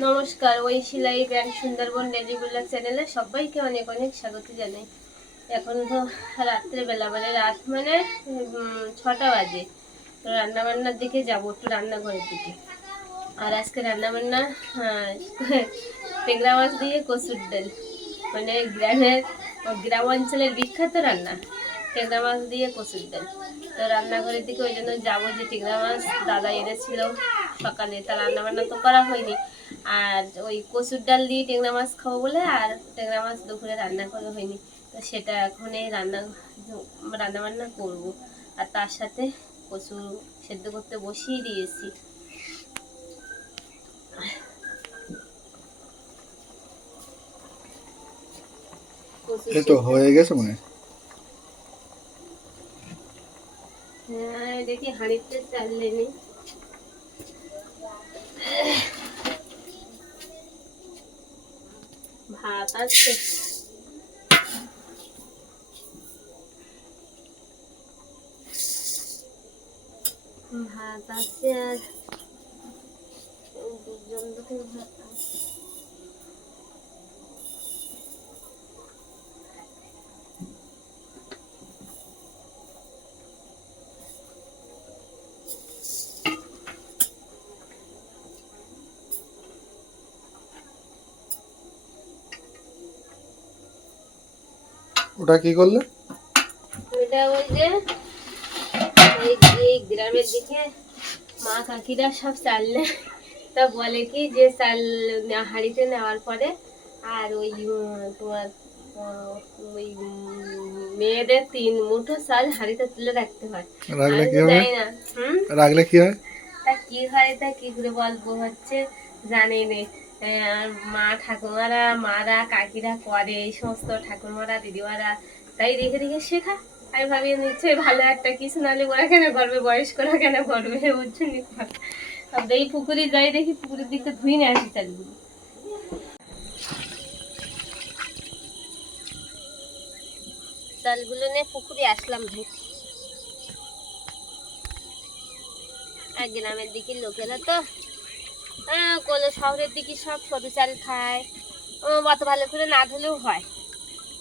নমস্কার, ওই সিলাই ব্র্যান্ড সুন্দরবন ডেলিগুলা চ্যানেলে সবাইকে অনেক অনেক স্বাগত জানাই। এখন তো রাত্রে বেলা মানে রাত মানে ছটা বাজে। তো রান্না বান্নার দিকে যাব একটু রান্নাঘরের দিকে। আর আজকে রান্না বান্না টেংরা মাছ দিয়ে কচুর ডাল। মানে গ্রামের, গ্রাম অঞ্চলের বিখ্যাত রান্না টেংরা মাছ দিয়ে কচুর ডাল। তো রান্নাঘরের দিকে ওই জন্য যাব যে টেংরা মাছ দাদা এনেছিল সকালে। তা রান্না বান্না তো করা হয়নি। আর ওই কচুর ডাল দিয়ে টেংরা মাছ খাব বলে আর টেংরা মাছ দুপুরে রান্না করা হয়নি। তো সেটা এখন এই রান্না রান্না বান্না করব। আর তার সাথে কচু সেদ্ধ করতে বসিয়ে দিয়েছি। কচু তো হয়ে গেছে মনে হ্যাঁ। দেখি হাঁড়িতে চাল নেই ভাত আছে ভাত আছে আর দুজন দুটো ভাত আছে ওটা কি করলে? এটা ওই যে এই গ্রামের দিকে মা কাকিরা সব চাল নেয় তা বলে কি যে চাল হাঁড়িতে নেওয়ার পরে আর ওই তোমার ওই মেয়েদের তিন মুঠো চাল হাঁড়িতে তুলে রাখতে হয়। রাখলে কি হুম? রাখলে কি হয়? তা কি হয় তা কি করে বলব হচ্ছে জানি নে মা ঠাকুমারা, মারা, কাকিরা করে, এই সমস্ত ঠাকুরমারা, দিদিমারা, তাই দেখে দেখে শেখা। আমি ভাবি নিশ্চয়ই ভালো একটা কিছু নাহলে ওরা কেন করবে? বয়স্করা কেন করবে? বুঝছ আর এই পুকুরে যাই দেখি, পুকুরের দিকটা ধুই না আসি চালগুলো চালগুলো নিয়ে পুকুরে আসলাম ধুতে আর গ্রামের দিকে লোকেরা তো কোনো শহরের দিকে সব সরু চাল খায়। অত ভালো করে না ধুলেও হয়।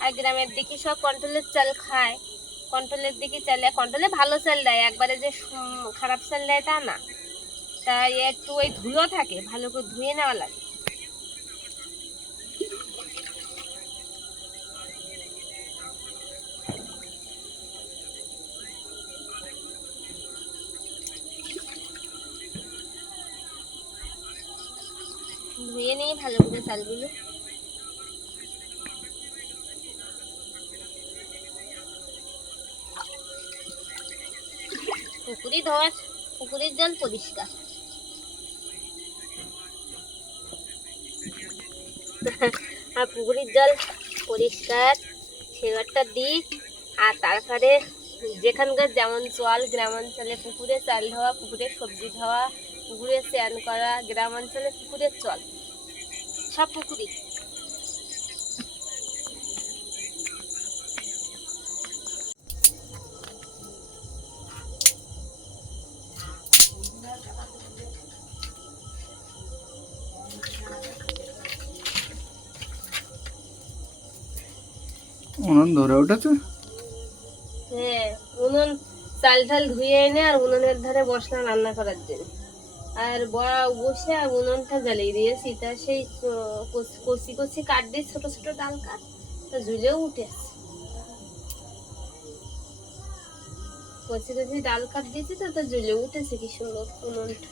আর গ্রামের দিকে সব কন্ট্রোলের চাল খায়। কন্ট্রোলের দিকে চালে কন্ট্রোলে ভালো চাল দেয়। একবারে যে খারাপ চাল দেয় তা না। তাই একটু ওই ধুলো থাকে, ভালো করে ধুয়ে নেওয়া লাগে ধুয়ে নিয়ে ভালো করে চালগুলো পুকুরি ধোয়ার পুকুরের জল পরিষ্কার। আর পুকুরের জল পরিষ্কার, সেবারটা দিক আর তারপরে যেখানকার যেমন জল গ্রাম অঞ্চলে পুকুরে চাল ধোয়া, পুকুরে সবজি ধোয়া, পুকুরে স্নান করা, গ্রামাঞ্চলে পুকুরের চল। সব পুকুরি উনুন ধরে উঠেছে? হ্যাঁ উনুন চাল টাল ধুয়ে এনে আর উনুনের ধারে বসলাম রান্না করার জন্য। আর ব- বসে আর উনুনটা জ্বালিয়ে দিয়েছি তা সেই কচি কচি কাঠ দিয়ে ছোট ছোট ডাল কাঠ, তা ঝুলেও উঠে আসছে। কচি কচি ডাল কাঠ দিয়েছি তো, তা ঝুলে উঠেছে, কি সুন্দর উনুনটা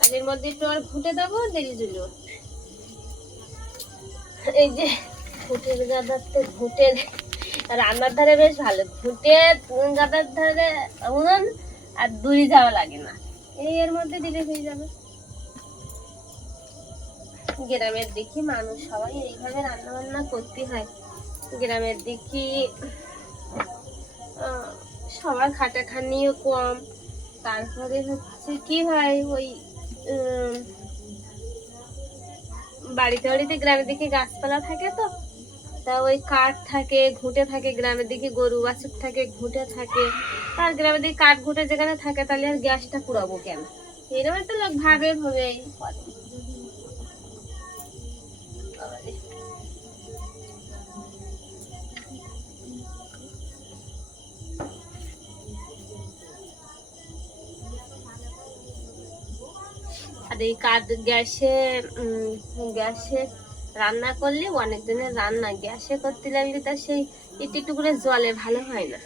আর এর মধ্যে একটু আর ঘুটে দেবো ঝুলে উঠবে। এই যে ঘুটের গাদাতে ঘুটের রান্নার ধারে বেশ ভালো ঘুটে গাদার ধারে উনুন আর দূরে যাওয়া লাগে না এই এর মধ্যে দিলে হয়ে যাবে। গ্রামের দিকে মানুষ সবাই এইভাবে রান্না বান্না করতে হয়। গ্রামের দিকে সবার খাটাখানিও কম। তারপরে হচ্ছে কি হয়, ওই বাড়িতে বাড়িতে গ্রামের দিকে গাছপালা থাকে তো তা ওই কাঠ থাকে, ঘুঁটে থাকে, গ্রামের দিকে গরু বাছুর থাকে, ঘুঁটে থাকে। আর গ্রামের দিকে কাঠ ঘুঁটে যেখানে থাকে, তাহলে আর গ্যাসটা পুরাবো কেন? এরকম একটা লোক ভাবে ভাবে। আর এই কাঠ গ্যাসে গ্যাসে রান্না করলে অনেক দিনের রান্না, গ্যাসে করতে লাগলে তা সেই একটু একটু করে জলে, ভালো হয় না।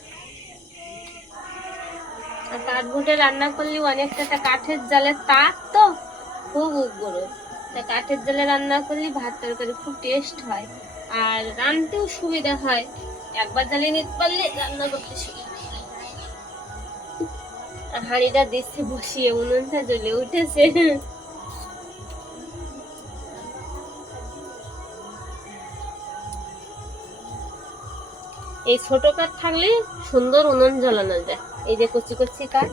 আর রান্না করলে অনেকটা তা কাঠের জালের তাপ তো খুব উগ্র তা কাঠের জালে রান্না করলে ভাত তরকারি খুব টেস্ট হয় আর রানতেও সুবিধা হয়। একবার জ্বালিয়ে নিতে পারলে রান্না করতে সুবিধা হাঁড়িটা দিচ্ছে বসিয়ে, উনুনটা জ্বলে উঠেছে। এই ছোট কাঠ থাকলে সুন্দর উনুন জ্বালানো যায়। এই যে কচি কচি কাঠ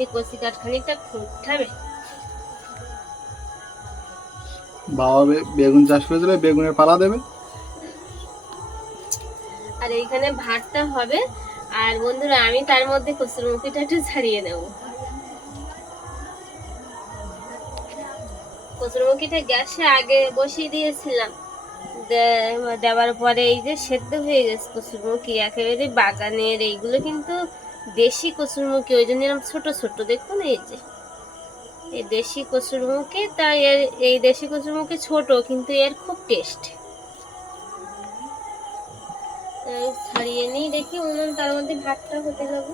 এই কচি কাঠ খানিকটা ফুটাবে। বাবা বেগুন চাষ করেছিল বেগুনের পালা দেবে। আর এইখানে ভাতটা হবে। আর বন্ধুরা আমি তার মধ্যে কচুরমুখিটা একটু ছাড়িয়ে নেব কচুরমুখিটা গ্যাসে আগে বসিয়ে দিয়েছিলাম। দেওয়ার পরে এই যে সেদ্ধ হয়ে গেছে কচুরমুখি, একেবারে বাগানের এইগুলো কিন্তু দেশি কচুরমুখি, ওই জন্য এরকম ছোট ছোট, দেখুন এই যে। এই দেশি কচুরমুখি, তাই এর, এই দেশি কচুরমুখি ছোট, কিন্তু এর খুব টেস্ট ছাড়িয়ে নিই, দেখি উনুন, তার মধ্যে ভাতটা হতে যাবে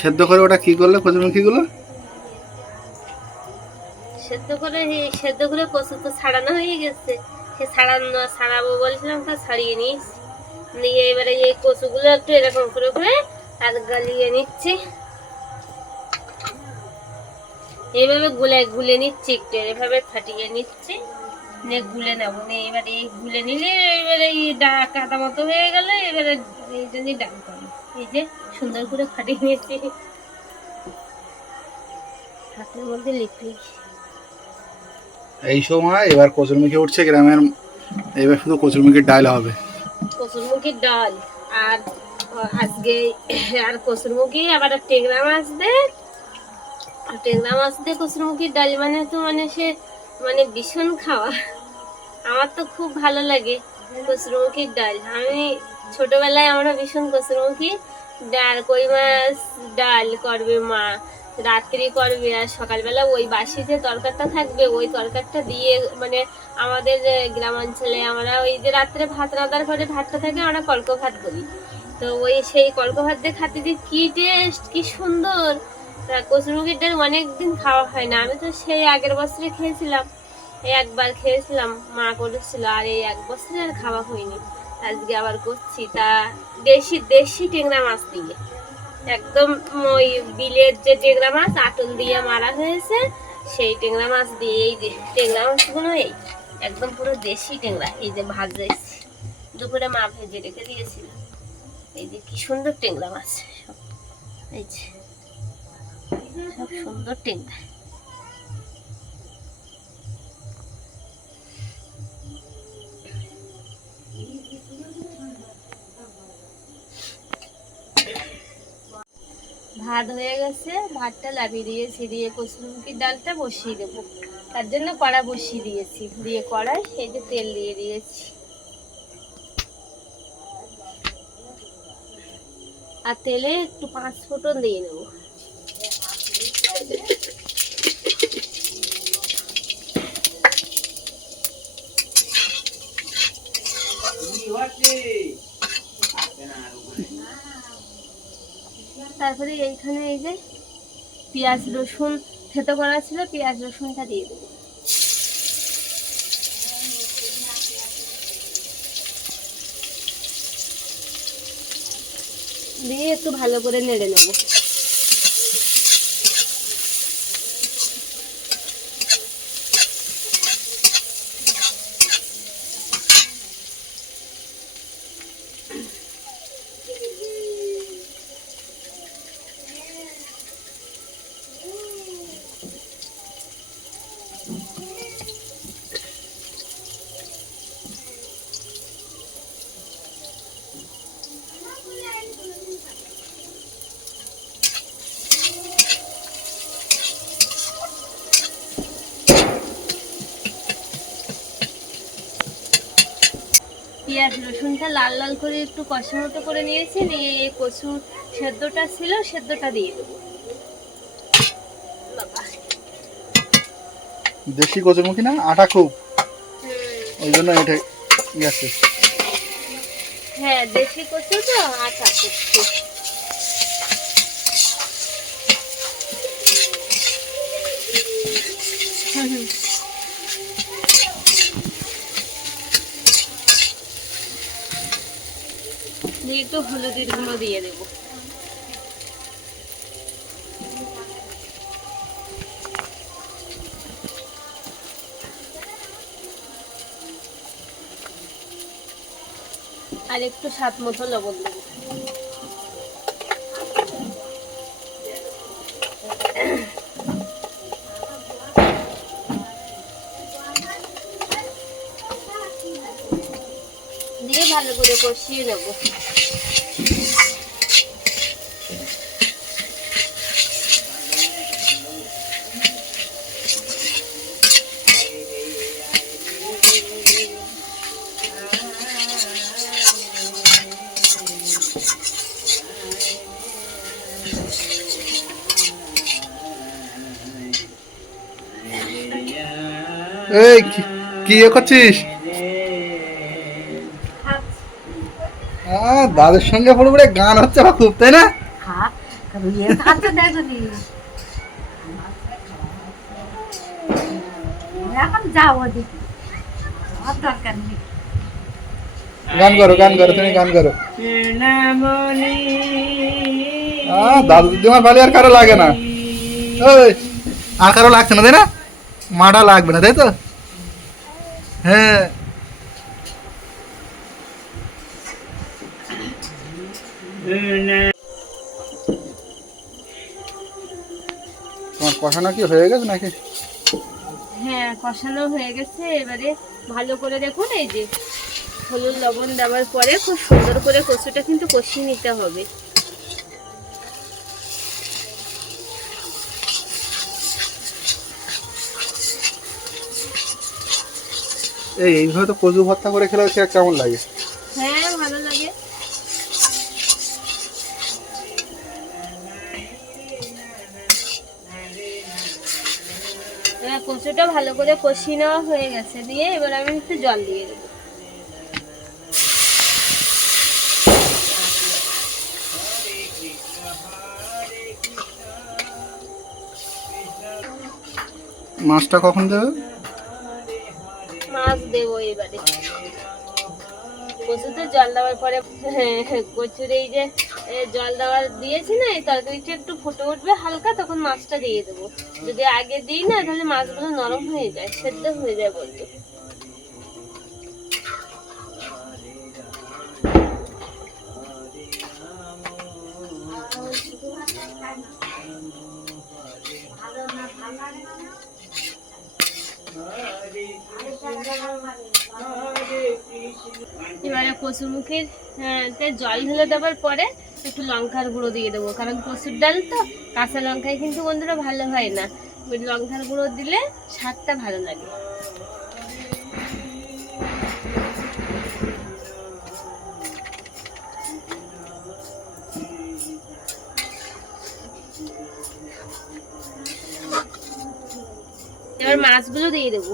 সেদ্ধ করে ওটা কি করলে? কচুরমুখিগুলো সেদ্ধ করে সেদ্ধ করে কচু তো ছাড়ানো হয়ে গেছে। সে ছাড়ানো, ছাড়াবো বলছিলাম, তা ছাড়িয়ে নিস নিয়ে এবারে এই কচুগুলো একটু এরকম করে করে হাত গালিয়ে নিচ্ছি। এইভাবে গুলে গুলে নিচ্ছি একটু, এভাবে ফাটিয়ে নিচ্ছি। নিয়ে গুলে নেব, নিয়ে এবারে এই গুলে নিলে এবারে এই ডা কাদা মতো হয়ে গেল এবারে এই জন্যই ডাল করো এই যে সুন্দর করে ফাটিয়ে নিয়েছি। হাতের মধ্যে লিকুইড এই সময় এবার কচুরমুখি উঠছে গ্রামের এবার শুধু কচুরমুখির ডাল হবে। কসুরমুখীর ডাল আর আজকে আর কসুরমুখী আবার টেংরা মাছ দে টেংরা মাছ দিয়ে কসুরমুখীর ডাল মানে তো মানে সে মানে ভীষণ খাওয়া। আমার তো খুব ভালো লাগে কসুরমুখীর ডাল। আমি ছোটবেলায় আমরা ভীষণ কসুরমুখী ডাল, কই মাছ? ডাল করবে মা। রাত্রি করবে আর সকালবেলা ওই বাসি যে তরকারটা থাকবে, ওই তরকারটা দিয়ে মানে আমাদের গ্রামাঞ্চলে আমরা ওই যে রাত্রে ভাত রাঁধার পরে ভাতটা থাকে, আমরা কলক ভাত বলি তো ওই সেই কলক ভাত দিয়ে খাতে যে কী টেস্ট কী সুন্দর! তা কচুরমুখির ডাল অনেকদিন খাওয়া হয় না। আমি তো সেই আগের বছরে খেয়েছিলাম। এই একবার খেয়েছিলাম, মা করেছিল, আর এই এক বছরে আর খাওয়া হয়নি। আজকে আবার করছি। তা দেশি দেশি টেংরা মাছ দিয়ে। একদম ওই বিলের যে টেংরা মাছ, আটল দিয়ে মারা হয়েছে, সেই টেংরা মাছ দিয়ে এই টেংরা মাছগুলো এই একদম পুরো দেশি টেংরা এই যে ভাজাইছি দুপুরে মা ভেজে রেখে দিয়েছিল। এই যে কি সুন্দর টেংরা মাছ এই যে, সব সুন্দর টেংরা ভাত হয়ে গেছে, ভাতটা লাভিয়ে দিয়েছি, দিয়ে কসুমকির ডালটা বসিয়ে দেবো। তার জন্য কড়া বসিয়ে দিয়েছি, দিয়ে কড়াই এই যে তেল দিয়ে দিয়েছি। আর তেলে একটু পাঁচ ফোটন দিয়ে নেব তারপরে এইখানে এই যে পেঁয়াজ রসুন থেতো করা ছিল, পেঁয়াজ রসুনটা দিয়ে দেবো। দিয়ে একটু ভালো করে নেড়ে নেব। পেঁয়াজ রসুনটা লাল লাল করে একটু কষা মতো করে নিয়েছি নিয়ে এই কচু সেদ্ধটা ছিল সেদ্ধটা দিয়ে দেবো। দেশি দেশি কচুরমুখী না? আটা খুব। ওই জন্য এটা গেছে। হ্যাঁ দেশি কচু তো আটা করছি একটু হলুদের গুঁড়ো দিয়ে দেব। আর একটু স্বাদ মতো লবণ দেবো। কষিয়ে নেব। এই কি- করছিস? দাদুর সঙ্গে পড়ে পড়ে গান হচ্ছে বা খুব তাই না? এখন যাব দেখি আর দরকার নেই। গান করো গান করো তুমি গান করো। দাদু দিদিমার ভালো আর কারও লাগে না। ওই আর কারও লাগছে না তাই না? মাটা লাগবে না তাই তো? হ্যাঁ। তোমার কষানো কি হয়ে গেছে নাকি? হ্যাঁ কষানো হয়ে গেছে। এবারে ভালো করে দেখুন এই যে হলুদ লবণ দেওয়ার পরে খুব সুন্দর করে কচুটা কিন্তু কষিয়ে নিতে হবে। এই এইভাবে তো কচু ভর্তা করে খেলে কেমন লাগে? কচুটা ভালো করে কষিয়ে নেওয়া হয়ে গেছে দিয়ে এবার আমি একটু জল দিয়ে দেবো। মাছটা কখন দেবে? মাছ দেবো এবারে। কচুতে জল দেওয়ার পরে কচুর এই যে জল দেওয়ার দিয়েছি না এই তরকারিটা একটু ফুটে উঠবে হালকা তখন মাছটা দিয়ে দেবো যদি আগে দিই না তাহলে মাছগুলো নরম হয়ে যায় সেদ্ধ হয়ে যায় বলতো এবারে কচুরমুখির আহ, তে জল ঢেলে দেওয়ার পরে একটু লঙ্কার গুঁড়ো দিয়ে দেবো। কারণ কচুর ডাল তো কাঁচা লঙ্কায় কিন্তু বন্ধুরা ভালো হয় না। ওই লঙ্কার গুঁড়ো দিলে স্বাদটা ভালো লাগে। এবার মাছগুলো দিয়ে দেবো।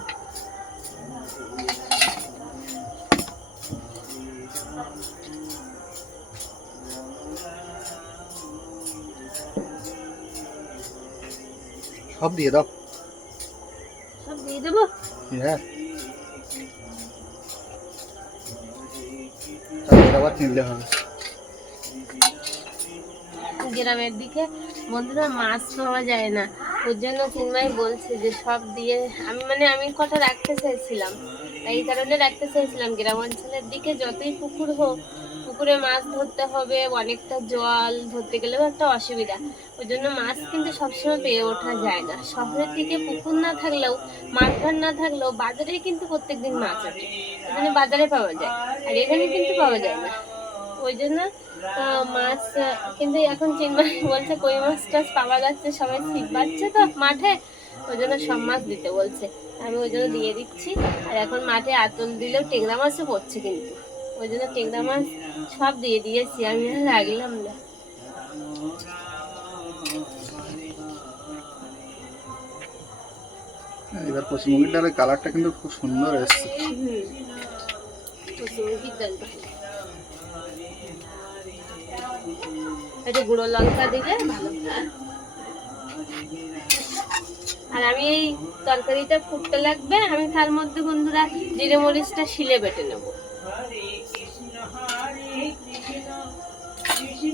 সব দিয়ে দাও। সব দিয়ে দেবো? হ্যাঁ। আবার হবে। গ্রামের দিকে বন্ধুরা মাছ পাওয়া যায় না। ওর জন্য চিন্ময় বলছে যে সব দিয়ে আমি মানে আমি কটা রাখতে চাইছিলাম। এই কারণে রাখতে চাইছিলাম। গ্রাম অঞ্চলের দিকে যতই পুকুর হোক পুকুরে মাছ ধরতে হবে, অনেকটা জল ধরতে গেলেও একটা অসুবিধা। ওই জন্য মাছ কিন্তু সবসময় পেয়ে ওঠা যায় না। শহরের দিকে পুকুর না থাকলেও মাছ ঘাট না থাকলেও বাজারে কিন্তু প্রত্যেকদিন মাছ আছে ওই জন্য বাজারে পাওয়া যায়, আর এখানে কিন্তু পাওয়া যায় না। ওই জন্য মাছ, কিন্তু এখন চিন্ময় বলছে, কই মাছ টাছ পাওয়া যাচ্ছে, সবাই ছিপ পাচ্ছে তো মাঠে। ওই জন্য সব মাছ দিতে বলছে। আমি ওই জন্য দিয়ে দিচ্ছি। আর এখন মাঠে আতল দিলেও টেংরা মাছও পড়ছে কিন্তু। ওই জন্য টেংরা মাছ সব দিয়ে দিয়েছি আমি রাখলাম না। এবার পশ্চিমবঙ্গের ডালের কালারটা কিন্তু খুব সুন্দর এসছে। একটু গুঁড়ো লঙ্কা দিলে আর আমি এই তরকারিটা ফুটতে লাগবে আমি তার মধ্যে বন্ধুরা জিরে মরিচটা শিলে বেটে নেব।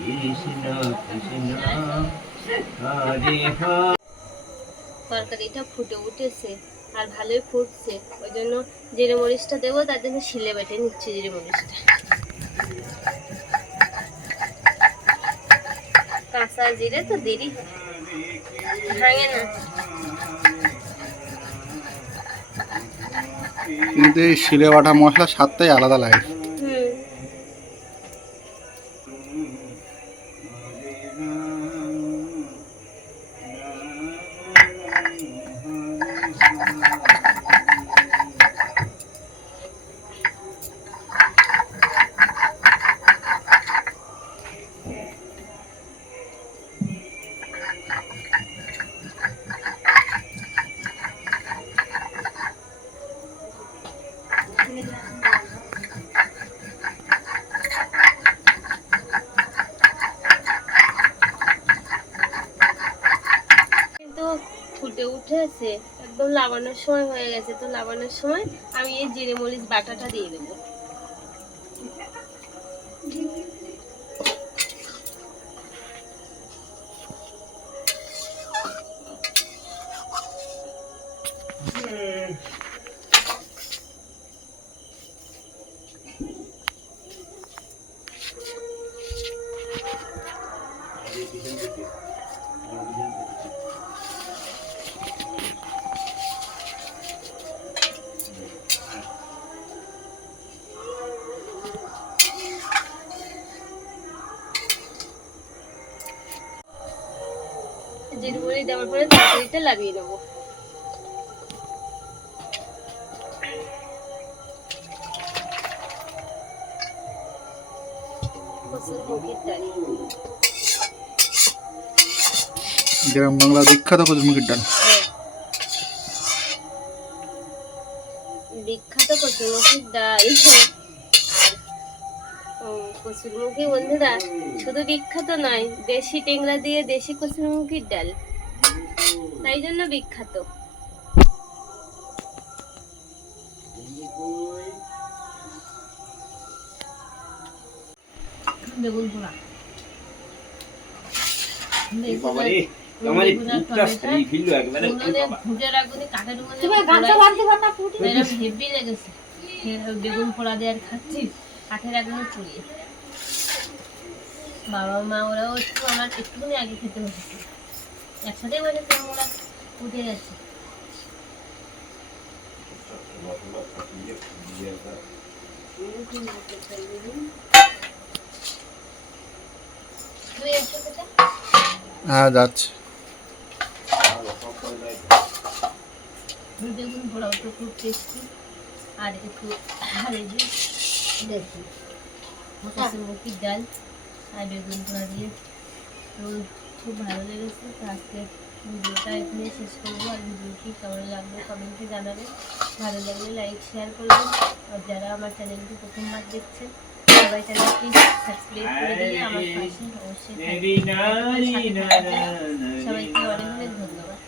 কৃষ্ণ কৃষ্ণ হরে হরে তরকারিটা ফুটে উঠেছে আর ভালোই ফুটছে। ওই জন্য জিরে মরিচটা দেবো তার জন্য শিলে বেটে নিচ্ছে জিরে মরিচটা। কাঁচা জিরে তো দেরি হয়। ভাঙে না। কিন্তু এই শিলে বাটা মশলা স্বাদটাই আলাদা লাগে হুম কিন্তু উঠেছে একদম লাগানোর সময় হয়ে গেছে। তো লাগানোর সময় আমি এই জিরে মরিচ বাটাটা দিয়ে দেবো। জিরে দেওয়ার পরে তরকারিটা লাগিয়ে ডাল গ্রাম বাংলা বিখ্যাত কচুরমুখির ডাল। কচুরমুখী বন্ধুরা শুধু বিখ্যাত নয় দেশি টেংরা দিয়ে দেশি কচুরমুখির ডাল। তাই জন্য বিখ্যাত। বেগুন পোড়া বেগুন দিয়ে আর খাচ্ছি কাঠের একদম পুড়িয়ে। বাবা মা ওরাও একটু আমার একটুখানি আগে খেতে বসেছে। একসাথে বসেছে ওরা উঠে গেছে। হ্যাঁ যাচ্ছে। বেগুন পোড়াও তো খুব টেস্টি আর একটু আর এই যে দেখি। মুখির ডাল। আর বেগুন পোড়া দিয়ে তো খুব ভালো লেগেছে তো আজকে ভিডিওটা এখানে শেষ করব। আর ভিডিওটি কেমন লাগল কমেন্টে জানাবেন। ভালো লাগলে লাইক শেয়ার করবেন। আর যারা আমার চ্যানেলটি প্রথমবার দেখছেন সবাই চ্যানেলটি সাবস্ক্রাইব করে দিলে আমার পাশে অবশ্যই সবাইকে অনেক অনেক ধন্যবাদ।